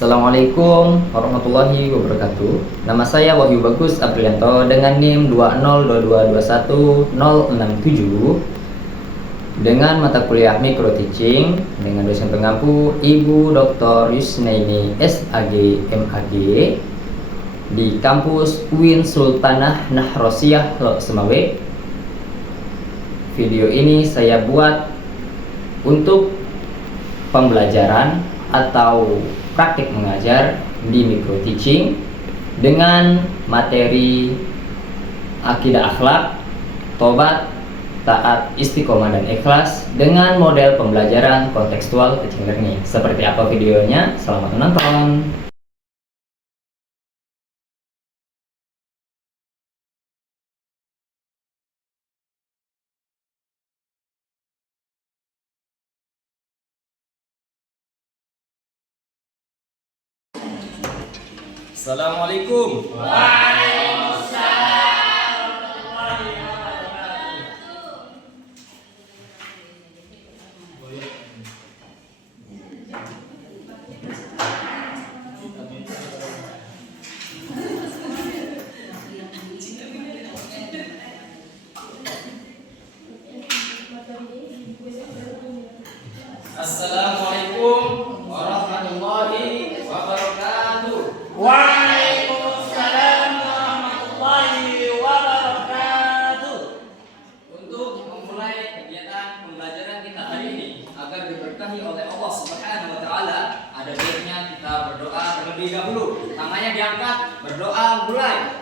Assalamualaikum warahmatullahi wabarakatuh. Nama saya Wahyu Bagus Aprianto dengan NIM 202211067 dengan mata kuliah Micro Teaching dengan dosen pengampu Ibu Dr. Yusnaini SAG MAG di kampus UIN Sultanah Nahrosiyah Lok Semawe. Video ini saya buat untuk pembelajaran atau praktik mengajar di Micro Teaching dengan materi akidah akhlak, tobat, taat, istiqomah dan ikhlas dengan model pembelajaran kontekstual teaching learning. Seperti apa videonya? Selamat menonton. Assalamualaikum. Assalamualaikum warahmatullahi wabarakatuh. Waalaikumsalam warahmatullahi wabarakatuh. Untuk memulai kegiatan pembelajaran kita hari ini agar diberkahi oleh Allah Subhanahu wa taala, ada baiknya kita berdoa terlebih dahulu. Tangannya diangkat, berdoa mulai.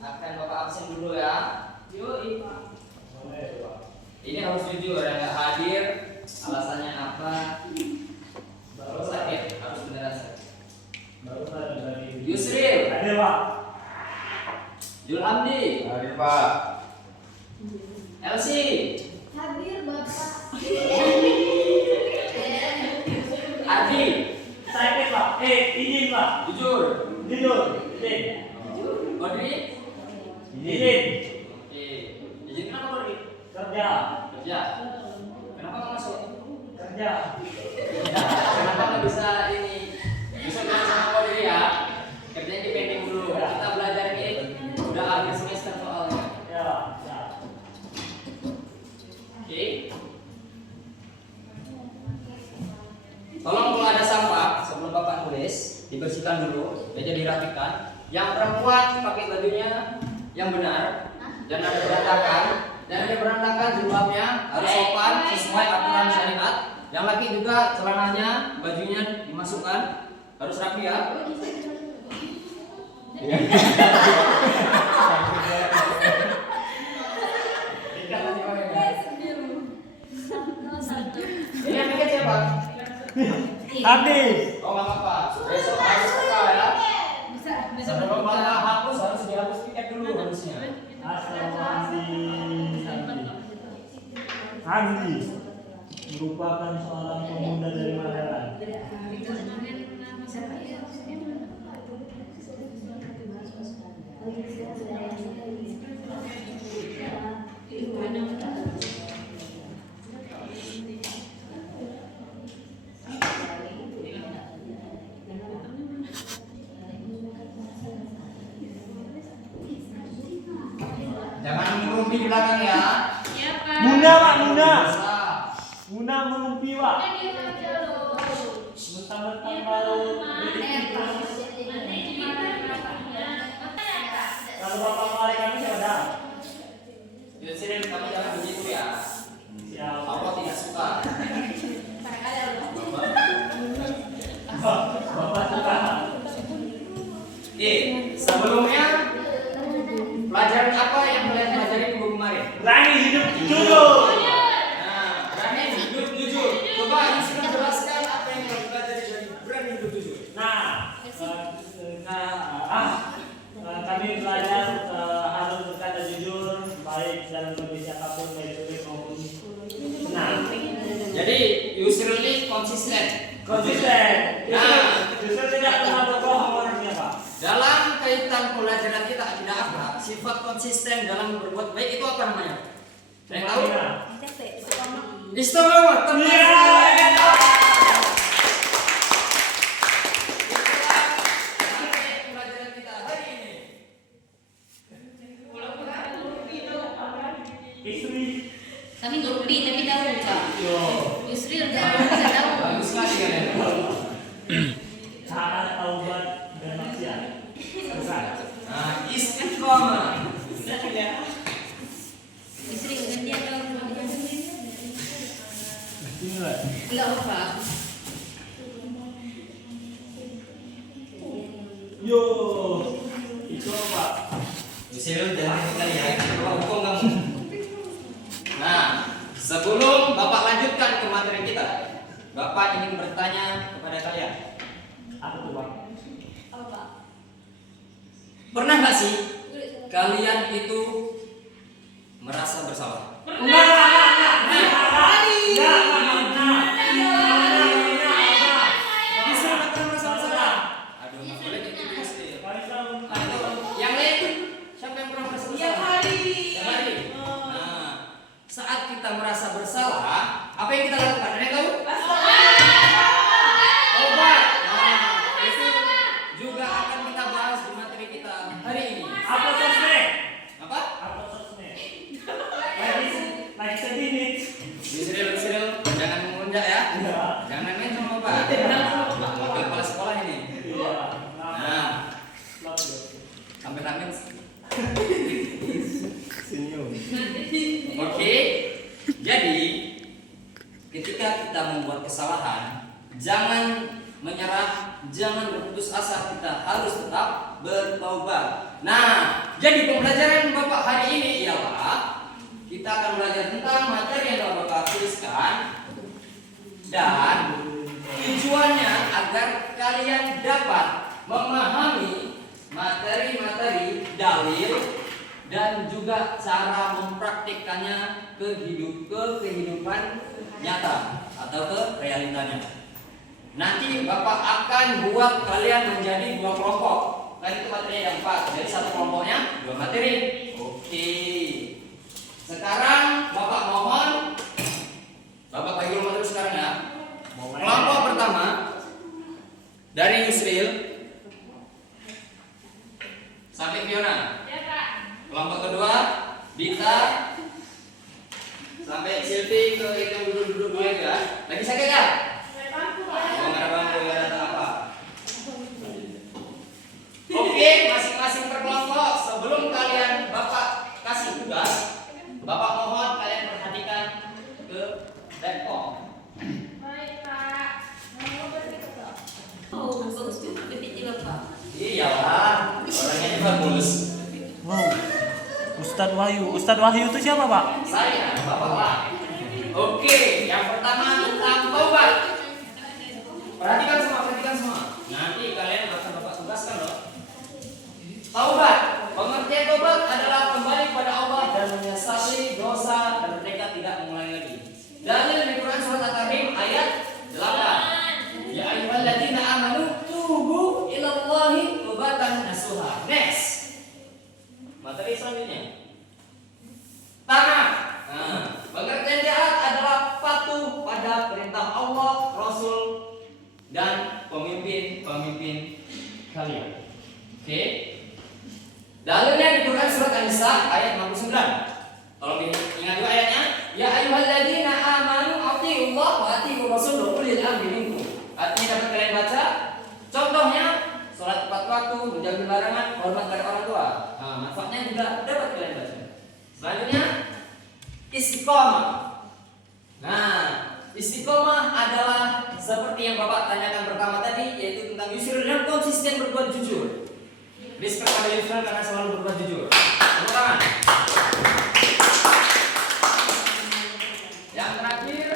Akan Bapak absen dulu ya. Ini harus jujur, yang nggak hadir alasannya apa? Baru sakit, harus beneran sakit. Yusril, Hadir Pak. Julhamdi, Hadir Pak. Elsie, Hadir Bapak. Adi, Sakit Pak. Izin Pak. jujur, Jujur. Izin. Kodri, Izin. oke. Izin kenapa Kodri? Kerja. Kerja. Kenapa nggak masuk? Kerja. Kenapa nggak bisa ini? Bisa bilang sama Kodri ya. Kerjanya di pending dulu. Kita belajar ini udah akhir semester soalnya. Ya. Ya. Oke. Tolong kalau ada sampah sebelum Bapak nulis, dibersihkan dulu, meja dirapikan. Yang perempuan pakai bajunya yang benar, dan ada berantakan jilbabnya harus sopan sesuai aturan syariat. Yang laki juga celananya, bajunya dimasukkan harus rapi ya. Ini yang bikin siapa? Habis. Oh nggak apa-apa. Besok harus peka ya. Sebelum Bapak hapus harus dihapus tiket dulu harusnya. Andi merupakan seorang pemuda dari Magelang. Jangan mengumpi di belakang ya. Muna Pak, Muna. Bisa. Muna mengumpi Pak. Mentang-mentang baru kalau Bapak kemarin kami sudah. Di sini kamu jangan begitu ya. Siap. Allah tidak suka. Bapak suka. Kami belajar harus berkata jujur, baik dalam kondisi apapun, baik sulit maupun senang. Jadi Yusril ini konsisten. Nah, Justru tidak pernah berbohong orangnya, Pak. dalam kaitan pelajaran kita akidah akhlak, sifat konsisten dalam berbuat baik itu apa namanya? Ada yang tahu? Istimewa. Pelajaran kita hari ini. Istri. Kami grupi tapi tahu Kak. Yo. Yusril nggak tahu. Bagus sekali kalian. Cara taubat dan maksiat. Selesai. Nah, istiqomah. Yusril ganti atau Inilah. enggak apa? Yo. Itu Pak. Yusril jangan sekali ya. Hukum kamu. Nah, sebelum Bapak lanjutkan ke materi kita, Bapak ingin bertanya kepada kalian. Apa tuh, Pak? Pernah nggak sih kalian itu merasa bersalah? Bisa nggak pernah merasa bersalah? Aduh, nggak boleh gitu pasti. Yang lain, siapa yang pernah merasa bersalah? Tiap hari. Nah, saat kita merasa bersalah, apa yang kita lakukan? Ada yang tahu? Taubat. Nah, itu juga akan kita bahas di materi kita hari ini. Apa sosmed? Apa? Apa sosmed? Lagi sedih nih. Yusril, jangan mengunjak ya. Iya. Jangan main sama Bapak. Wakil kepala sekolah ini. Iya. Nah, Love you. sampai tangan. Senyum. Oke. Jadi, ketika kita membuat kesalahan, jangan menyerah, jangan berputus asa, kita harus tetap bertaubat. Nah, jadi pembelajaran Bapak hari ini ialah kita akan belajar tentang materi yang telah Bapak tuliskan dan tujuannya agar kalian dapat memahami materi-materi dalil dan juga cara mempraktikkannya ke kehidupan nyata atau ke realitanya. Nanti Bapak akan buat kalian menjadi 2 kelompok. Kan itu materinya ada 4. Jadi satu kelompoknya 2 materi. Oke. Sekarang Bapak mohon Bapak bagi materi sekarang ya. Kelompok pertama dari Yusril sampai Fiona. Kelompok kedua Dita sampai Silvi ke itu duduk dulu ya. Lagi sakit ya? Oh, nggak ada bangku, nggak ada apa. Oke, masing-masing per kelompok. Sebelum kalian Bapak kasih tugas, Bapak mohon kalian perhatikan ke laptop. Oh, bagus juga PPT Bapak. Iyalah, orangnya bagus. Wow. Ustadz Wahyu itu siapa, Pak? Saya, Bapak lah. Oke, yang pertama tentang taubat. Perhatikan semua. Nanti kalian akan Bapak tugaskan loh. Taubat, pengertian taubat adalah kembali kepada Allah dan menyesali dosa dan bertekad tidak mengulangi lagi. Dalil di Quran surat At-Tahrim ayat 8. Ya ayyuhalladzina amanu tubu ilallahi taubatan nasuha. Next. Materi selanjutnya. Taat. Nah, pengertian taat adalah patuh pada perintah Allah, Rasul, dan pemimpin kalian. Oke. Dalilnya di Quran surat An-Nisa ayat 59. Tolong ingat juga ayatnya. Ya ayyuhalladzina amanu atti'ullaha wa atti'ur rasul wa ulil amri minkum. Artinya dapat kalian baca. Contohnya salat tepat waktu, menjauhi larangan, hormat pada orang tua. Nah, manfaatnya juga dapat kalian baca. Selanjutnya istiqomah. Nah, istiqomah adalah seperti yang Bapak tanyakan pertama tadi, yaitu tentang Yusril yang konsisten berbuat jujur. Respect pada Yusril karena selalu berbuat jujur. Tepuk tangan. Yang terakhir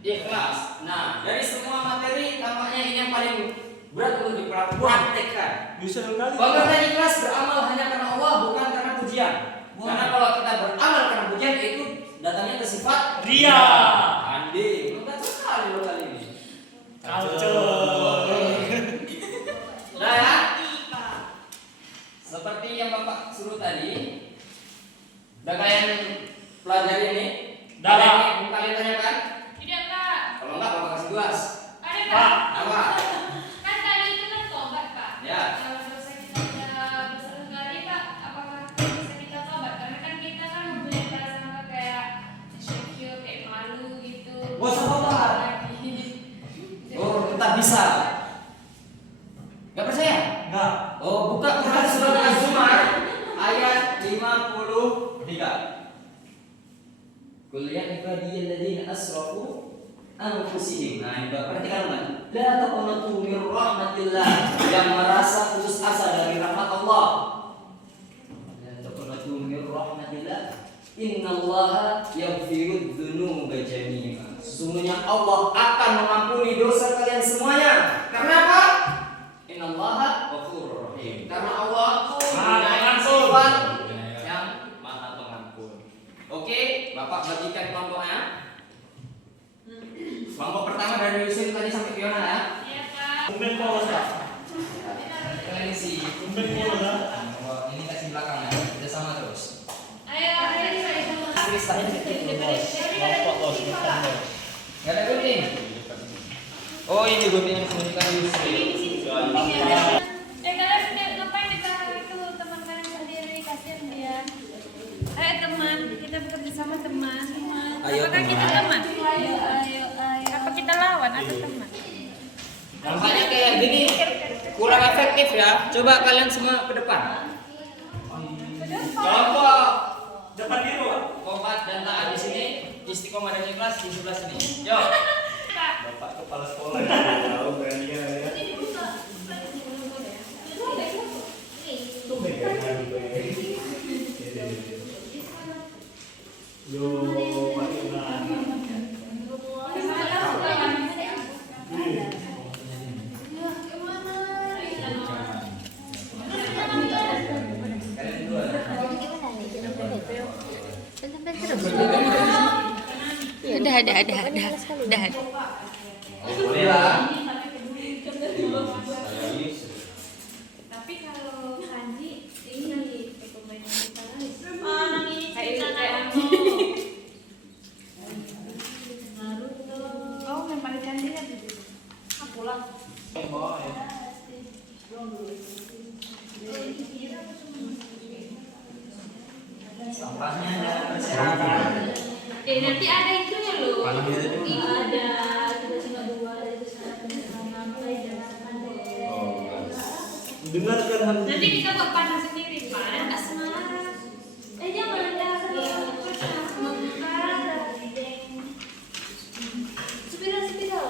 ikhlas. Nah, dari semua materi tampaknya ini yang paling berat untuk dipraktekkan. Bisa kali. Pengertian ikhlas beramal hanya karena Allah, bukan karena pujian. Karena kalau kita beramal karena pujian itu datangnya ke sifat Ria. Andi, mudah sekali lo kali ini. Kacau. Nah ya, seperti yang Bapak suruh tadi, udah kalian pelajari ini? Dah. Kalian tanyakan? Tidak, Pak. Kalau enggak, Bapak kasih tugas. Ada, Pak. Pak. Apa? Kan tadi itu kan tobat, Pak. Ya. Kalau selesai kita udah besar sekali, Pak, apakah bisa kita tobat? Karena kan kita kan mempunyai perasaan apa kayak insecure, kayak malu gitu. Gak usah tobat. Oh, tetap bisa. Gak percaya? Enggak. Oh, buka Quran surat Az-Zumar ayat 53. Qul ya ibadiyalladzina asrafu anfusihim. Nah, itu perhatikan kan. La taqnatu min rahmatillah, yang merasa putus asa dari rahmat Allah. La taqnatu min rahmatillah. Innallaha yaghfirudz dzunuba jami'a. Sesungguhnya Allah akan mengampuni dosa kalian semuanya. Karena apa? Innallaha ghafurur rahim. Karena Allah mempunyai sifat yang Maha Pengampun. Oke, Bapak bagikan kelompoknya. Kelompok pertama dari Yusuf tadi sampai Fiona ya. Iya, Pak. Tumben polos, Pak. Kalian isi. Tumben polos, Pak. Oh, ini kasih belakang ya. Kita sama terus. Ayo, Tulis tadi sedikit. Kelompok los, bukan los. Gak ada gunting. Oh, ini gunting yang disembunyikan Yusuf. Kalian udah ngapain di belakang itu teman kalian sendiri, kasihan dia. Ayo teman, kita bekerja sama teman. Ayo, Apakah kita teman. teman? Ayo. Apa kita lawan atau teman? Makanya kayak gini kurang efektif ya. Coba kalian semua ke depan. Kelompok Depan biru, Pak. kompak dan taat di sini, istiqomah dan ikhlas di sebelah sini. Yo. Bapak kepala sekolah ya. Tahu kan dia ya. Tumben kan hari gue. Yo, Pak Iman. Kalian dua. Udah. Boleh lah. Tapi kalau Kanji ini pemain kita kayak Naruto. Oh, yang paling cantik kan itu. Aku lah. Sampahnya jangan berserakan. Nanti ada itunya loh. Panahnya itu. Ada kita cuma dua itu sekarang Dengarkan hal nanti kita buat panah sendiri, Pak. Ada nggak semangat? Jangan ada Spiral.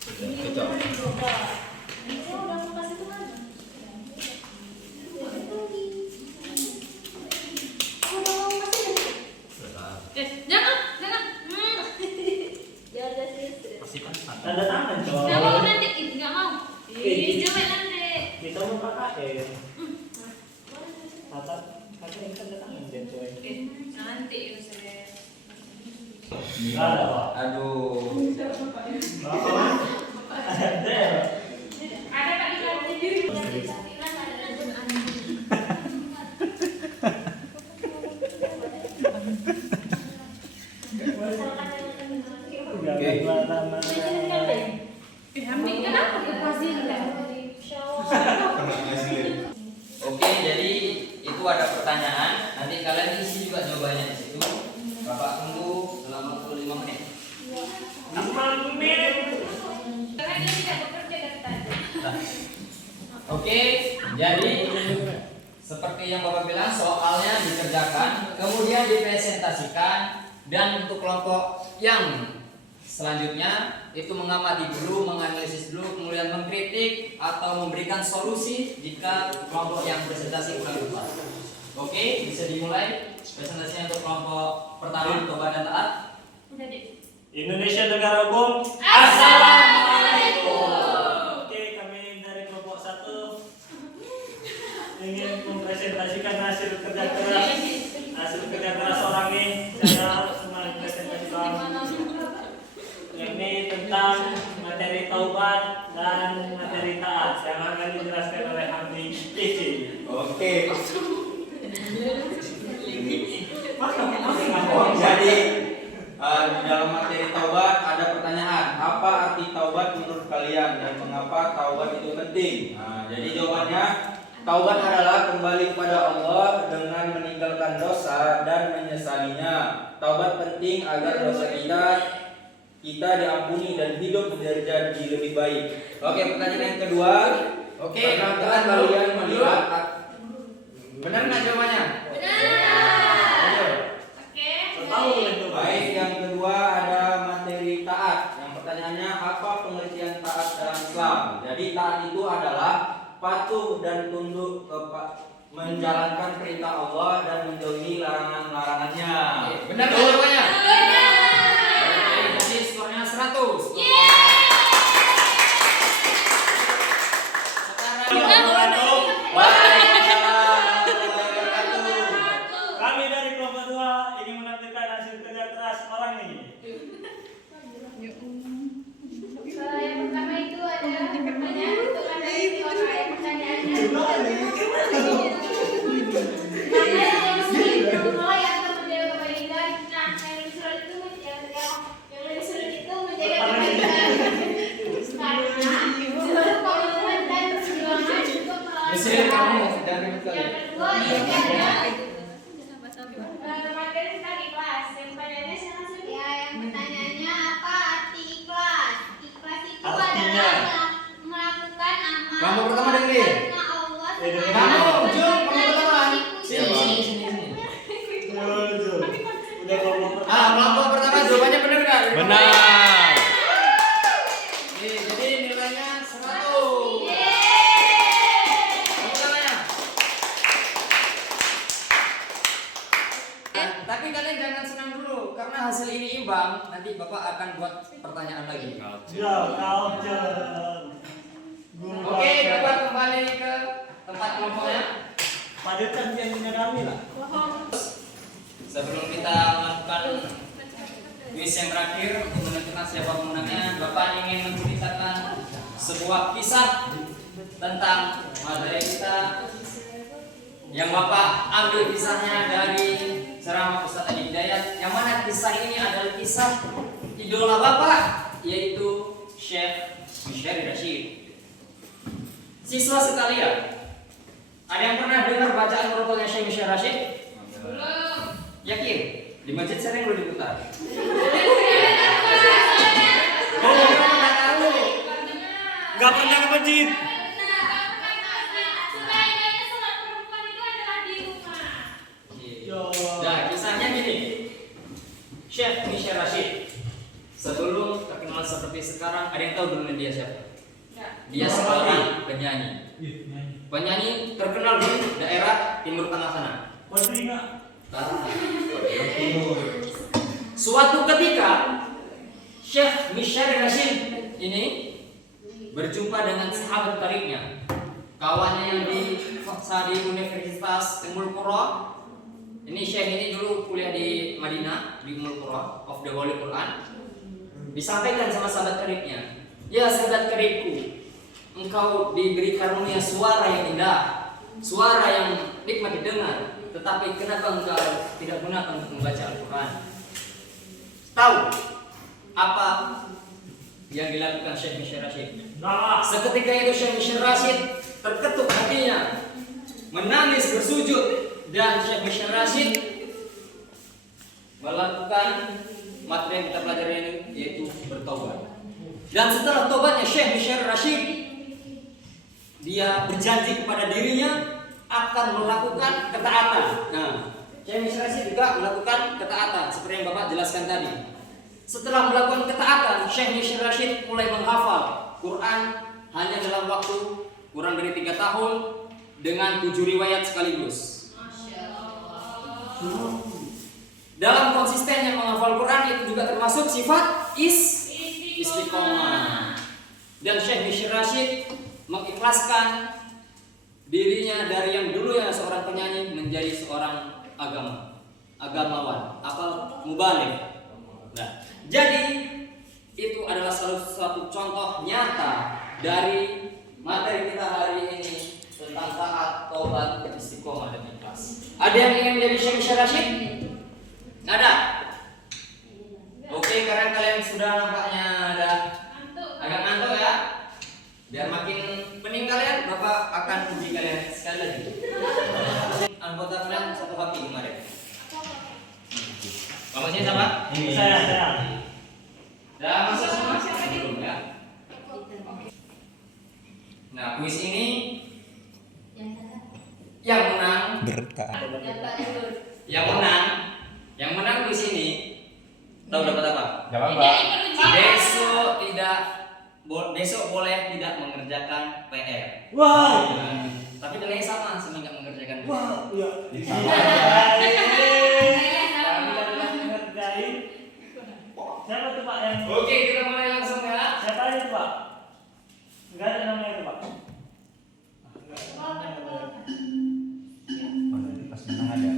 Ini udah dicoba. Ini saya udah mau kasih kemana? Udah mau kasih. Jangan. Ya udah sih. tanda tangan, coy. Nggak mau nanti, nggak mau. Jelek nanti. Kita mau KKN. Kata ini tanda tangan dia, coy. Nanti saya. Enggak ada, Pak. Aduh. Apa? Ada. Ada Pak di kantin diri. Kenapa ke Brazil? Oke, jadi itu ada pertanyaan. Nanti kalian isi juga jawabannya di situ. Bapak tunggu selama 45 menit. 5 menit. Karena dia tidak bekerja dari tadi. Oke, jadi seperti yang Bapak bilang, soalnya dikerjakan, kemudian dipresentasikan, dan untuk kelompok yang selanjutnya itu mengamati dulu, menganalisis dulu, kemudian mengkritik atau memberikan solusi jika kelompok yang presentasi kurang tepat. Oke, bisa dimulai presentasinya untuk kelompok pertama, Toba dan Taat. Udah deh. Indonesia negara hukum. Assalamualaikum. Oke, kami yang akan dijelaskan oleh Hamdi Cici. Oke. Jadi di dalam materi taubat ada pertanyaan, apa arti taubat menurut kalian dan mengapa taubat itu penting? Nah, jadi jawabannya, taubat adalah kembali kepada Allah dengan meninggalkan dosa dan menyesalinya. Taubat penting agar dosa kita diampuni dan hidup menjadi lebih baik. Oke, pertanyaan yang kedua. Oke, Pernahkah kalian melihat benar nggak jawabannya? Benar. Oke. Tahu itu baik, yang kedua ada materi taat. Yang pertanyaannya, apa pengertian taat dalam Islam? Jadi taat itu adalah patuh dan tunduk menjalankan perintah Allah dan menjauhi larangan-larangannya. Benar nggak jawabannya? Benar. Oke, jadi skornya 100. Kami dari kelompok 2 ingin menampilkan hasil kerja keras orang ini. Yang pertama itu ada pertanyaan untuk Anda pertanyaannya. Mana yang sulit memulai atau menjaga kebaikan? Nah, yang lebih sulit itu yang lebih sulit itu menjaga kebaikan. Karena komitmen dan perjuangan untuk melawan Mesin kamu dan yang kedua ini ada materi tentang ikhlas. Yang pertanyaannya sangat sulit. Ya, yang pertanyaannya apa arti ikhlas? Ikhlas itu Artinya? adalah melakukan amal Kelompok pertama dengerin. karena Allah Kamu, Jul, kelompok pertama. Sini, Sini. Jujur. Udah kelompok Ah, kelompok pertama jawabannya benar nggak? Benar. Jadi nilainya 100. Tepuk tangannya. Nah, tapi kalian jangan senang dulu karena hasil ini imbang. Nanti Bapak akan buat pertanyaan lagi. Ya, kau Oke, Bapak kembali ke tempat kelompoknya. Padatkan janjinya kami lah. Sebelum kita melakukan kuis yang terakhir untuk menentukan siapa pemenangnya, Bapak ingin menceritakan sebuah kisah tentang materi kita yang Bapak ambil kisahnya dari ceramah Ustaz Adi Hidayat, yang mana kisah ini adalah kisah idola Bapak, yaitu Syekh Misyari Rashid. Siswa sekalian, ada yang pernah dengar bacaan Qur'annya Syekh Misyari Rashid? Belum. Yakin? Di masjid sering lo diputar. Gak pernah ke masjid. Nah, kisahnya gini. Syekh Misyari Rashid sebelum terkenal seperti sekarang, ada yang tahu dulu dia siapa? Dia seorang penyanyi. Penyanyi terkenal di daerah Timur Tengah sana. Masih nggak? Suatu ketika Syekh Misyari Rashid ini berjumpa dengan sahabat karibnya, kawannya yang di Universitas Ummul Qura. Ini Syekh ini dulu kuliah di Madinah, di Ummul Qura of the Holy Quran. Disampaikan sama sahabat karibnya, ya sahabat karibku, engkau diberi karunia suara yang indah, suara yang nikmat didengar, tetapi kenapa engkau tidak gunakan untuk membaca Al-Quran? Tahu apa yang dilakukan Syekh Misyari Rashid? Nah, Seketika itu Syekh Misyari Rashid terketuk hatinya, menangis bersujud, dan Syekh Misyari Rashid melakukan materi yang kita pelajari ini, yaitu bertobat. Dan setelah tobatnya Syekh Misyari Rashid, dia berjanji kepada dirinya akan melakukan ketaatan. Nah, Syekh Misyari Rashid juga melakukan ketaatan seperti yang Bapak jelaskan tadi. Setelah melakukan ketaatan, Syekh Misyari Rashid mulai menghafal Quran hanya dalam waktu kurang dari 3 tahun dengan 7 riwayat sekaligus. Dalam konsistennya menghafal Quran itu juga termasuk sifat istiqomah. Dan Syekh Misyari Rashid mengikhlaskan dirinya dari yang dulunya seorang penyanyi menjadi seorang agamawan, mubaligh. Nah, jadi itu adalah salah satu contoh nyata dari materi kita hari ini tentang taat, taubat, istiqomah dan ikhlas. Ada yang ingin menjadi Syekh Syarashid? Nggak ada? Oke, karena kalian sudah nampaknya ada agak ngantuk ya. Biar makin pening kalian, Bapak akan uji kalian sekali lagi. Anggota kalian satu hati kemarin. Bapaknya sama? Saya. Dah masuk semua? Belum ya? Nah, kuis ini yang menang yang menang kuis ini tahu dapat apa? Gak apa-apa. Besok boleh tidak mengerjakan PR. Wah. Tapi nilainya sama, senang nggak mengerjakan PR. Wah, iya. Sama. Siapa tuh Pak yang? Oke, kita mulai langsung ya. Siapa aja tuh Pak? Enggak ada namanya tuh Pak. Pas menang ada.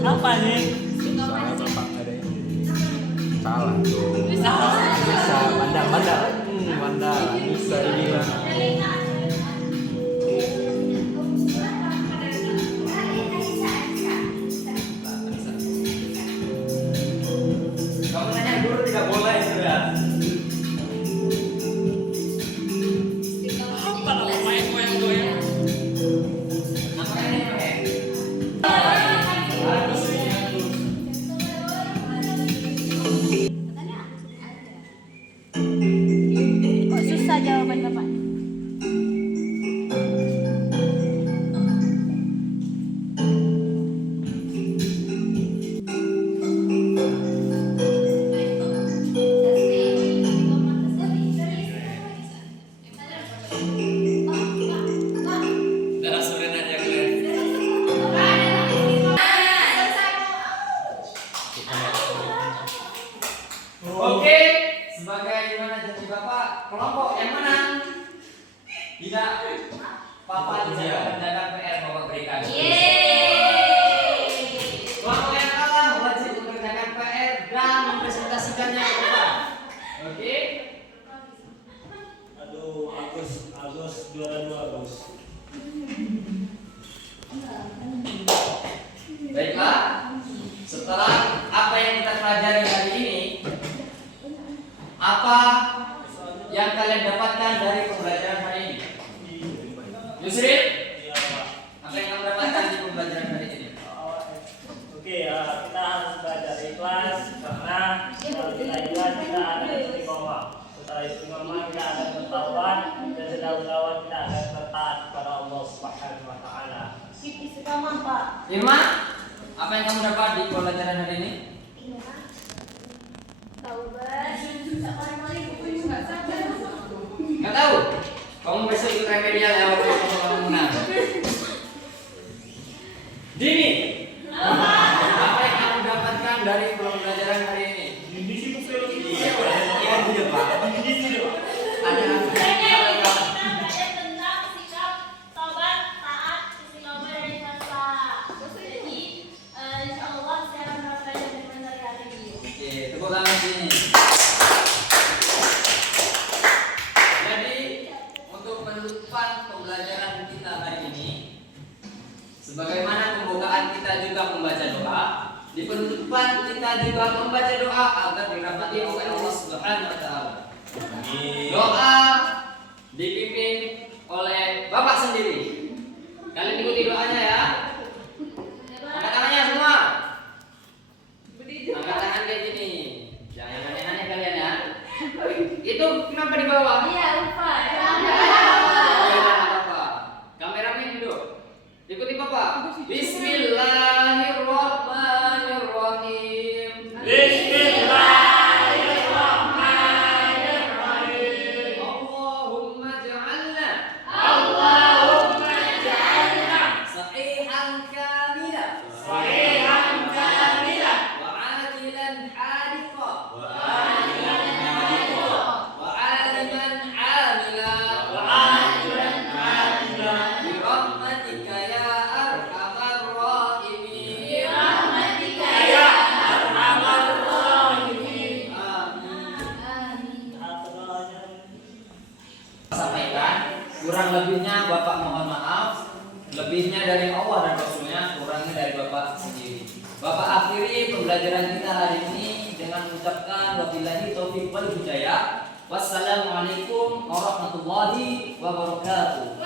Apa nih? Soalnya bapak ada yang salah tuh. Bisa bandar. Bandar. Bisa dibilang. Kamu nanya guru tidak boleh sudah. Apa namanya goyang-goyang? Namanya apa? Kok susah jawaban Bapak? Darah suren aja kalian. Oke, sebagaimana janji Bapak, kelompok yang menang tidak Papa tidak mengerjakan PR Bapak berikan. Kelompok yang kalah wajib mengerjakan PR dan mempresentasikannya ke Bapak. Oke? Aduh, Agus juara 2 Agus. Baiklah. Setelah apa yang kita pelajari hari ini, apa yang kalian dapatkan dari pembelajaran hari ini? Yusri, Iya Pak. apa yang kamu dapatkan di pembelajaran hari ini? Oke, kita harus belajar ikhlas karena kalau kita ikhlas kita akan istiqomah. Setelah istiqomah kita akan bertaubat dan setelah bertaubat kita akan bertaat kepada Allah Subhanahu wa taala. Istiqomah Pak. Irma, apa yang kamu dapat di pembelajaran hari ini? Taubat. Nggak tahu. Kamu besok ikut remedial ya waktu kamu menang. Dini, apa yang kamu dapatkan dari pembelajaran hari ini? Di sini tuh Iya, tidak Pak. di sini Pak. Ada apa? Tentang sikap taubat, taat, istiqomah dan ikhlas. Jadi, insyaallah saya akan melakukannya dengan hari ini. Oke, tepuk tangan sini. Jadi, untuk penutupan pembelajaran kita hari ini, sebagaimana pembukaan kita juga membaca doa, di penutupan kita juga membaca doa agar dirahmati oleh Allah Subhanahu wa taala. Doa dipimpin oleh Bapak sendiri. Kalian ikuti doanya ya. Angkat tangannya semua. Angkat tangan kayak gini. Jangan aneh-aneh kalian ya. Itu kenapa di bawah? Iya, lupa. Apa? Kameramen duduk. Ikuti Bapak. Bismillahirrahmanirrahim. Bismillahirrahmanirrahim. Allahumma ja'alna sahihan kamilan Sahihan kamilan wa ajilan Akhir ucapkan wabillahi taufiq wal hidayah. Wassalamualaikum warahmatullahi wabarakatuh.